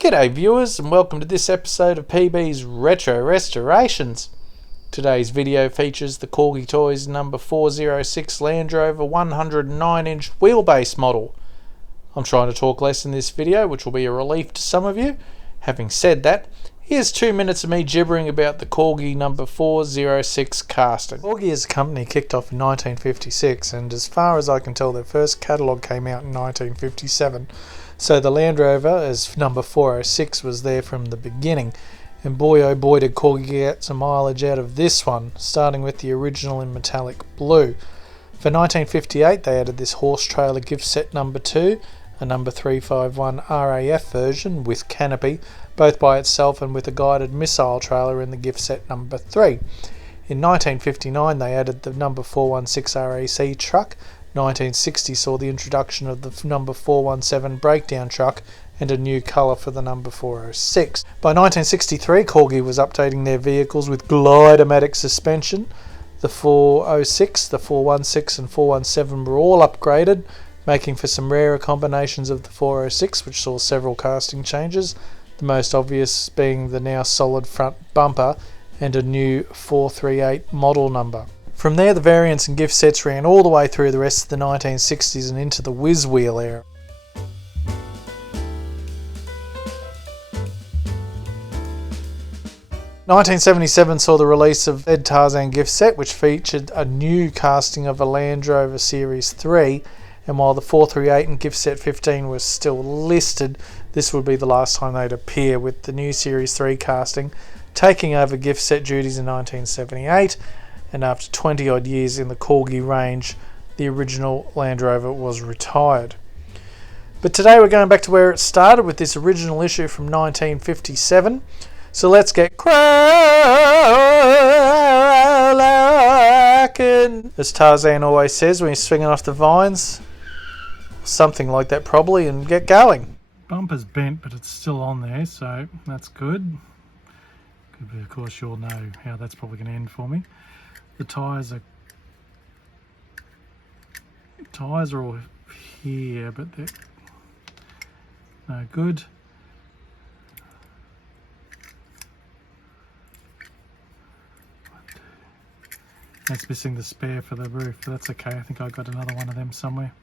G'day viewers and welcome to this episode of PB's Retro Restorations. Today's video features the Corgi Toys number 406 Land Rover 109-inch wheelbase model. I'm trying to talk less in this video, which will be a relief to some of you. Having said that, here's 2 minutes of me gibbering about the Corgi number 406 casting. Corgi as a company kicked off in 1956, and as far as I can tell their first catalogue came out in 1957. So the Land Rover as number 406 was there from the beginning, and boy oh boy did Corgi get some mileage out of this one, starting with the original in metallic blue. For 1958 they added this horse trailer gift set number 2, a number 351 RAF version with canopy, both by itself and with a guided missile trailer in the gift set number 3. In 1959 they added the number 416 RAC truck. 1960 saw the introduction of the number 417 breakdown truck and a new colour for the number 406. By 1963 Corgi was updating their vehicles with glide-o-matic suspension. The 406, the 416 and 417 were all upgraded, making for some rarer combinations of the 406, which saw several casting changes, the most obvious being the now solid front bumper and a new 438 model number. From there the variants and gift sets ran all the way through the rest of the 1960s and into the whiz wheel era. (1977) saw the release of Ed Tarzan gift set, which featured a new casting of a Land Rover Series 3, and while the 438 and gift set 15 was still listed, this would be the last time they'd appear, with the new Series 3 casting taking over gift set duties in 1978, and after 20 odd years in the Corgi range, the original Land Rover was retired. But today we're going back to where it started with this original issue from 1957. So let's get crackin', as Tarzan always says when he's swinging off the vines. Something like that probably, and get going. Bumper's bent, but it's still on there, so that's good. Of course you'll know how that's probably going to end for me. The tyres are all here, but they're no good. That's missing the spare for the roof, but that's okay. I think I got another one of them somewhere.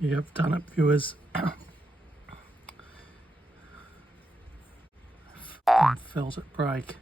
Yeah, I've done it, viewers. Felt it break.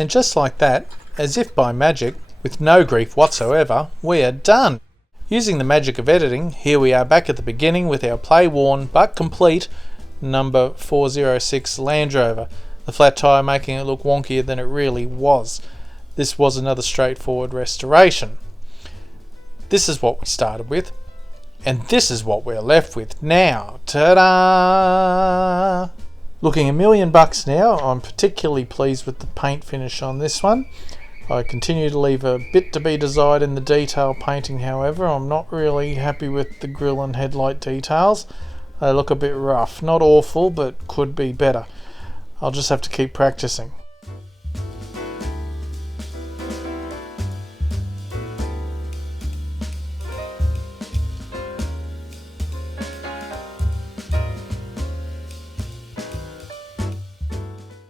And just like that, as if by magic, with no grief whatsoever, we are done. Using the magic of editing, here we are back at the beginning with our play-worn but complete number 406 Land Rover, the flat tyre making it look wonkier than it really was. This was another straightforward restoration. This is what we started with, and this is what we're left with now. Ta-da! Looking $1,000,000 now. I'm particularly pleased with the paint finish on this one. I continue to leave a bit to be desired in the detail painting, however. I'm not really happy with the grille and headlight details. They look a bit rough. Not awful, but could be better. I'll just have to keep practicing.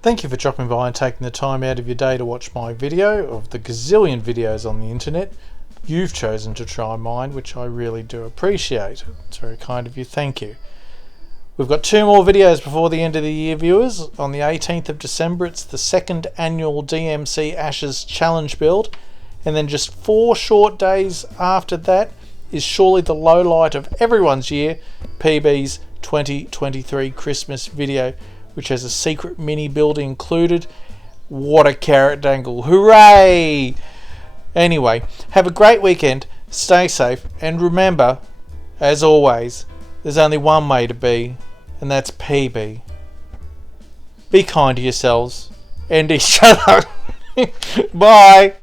Thank you for dropping by and taking the time out of your day to watch my video. Of the gazillion videos on the internet, you've chosen to try mine, which I really do appreciate. It's very kind of you, thank you. We've got 2 more videos before the end of the year, viewers. On the 18th of December, it's the 2nd annual DMC Ashes Challenge build. And then just 4 short days after that is surely the low light of everyone's year, PB's 2023 Christmas video, which has a secret mini build included. What a carrot dangle. Hooray! Anyway, have a great weekend, stay safe, and remember, as always, there's only one way to be, and that's PB. Be kind to yourselves and each other. Bye!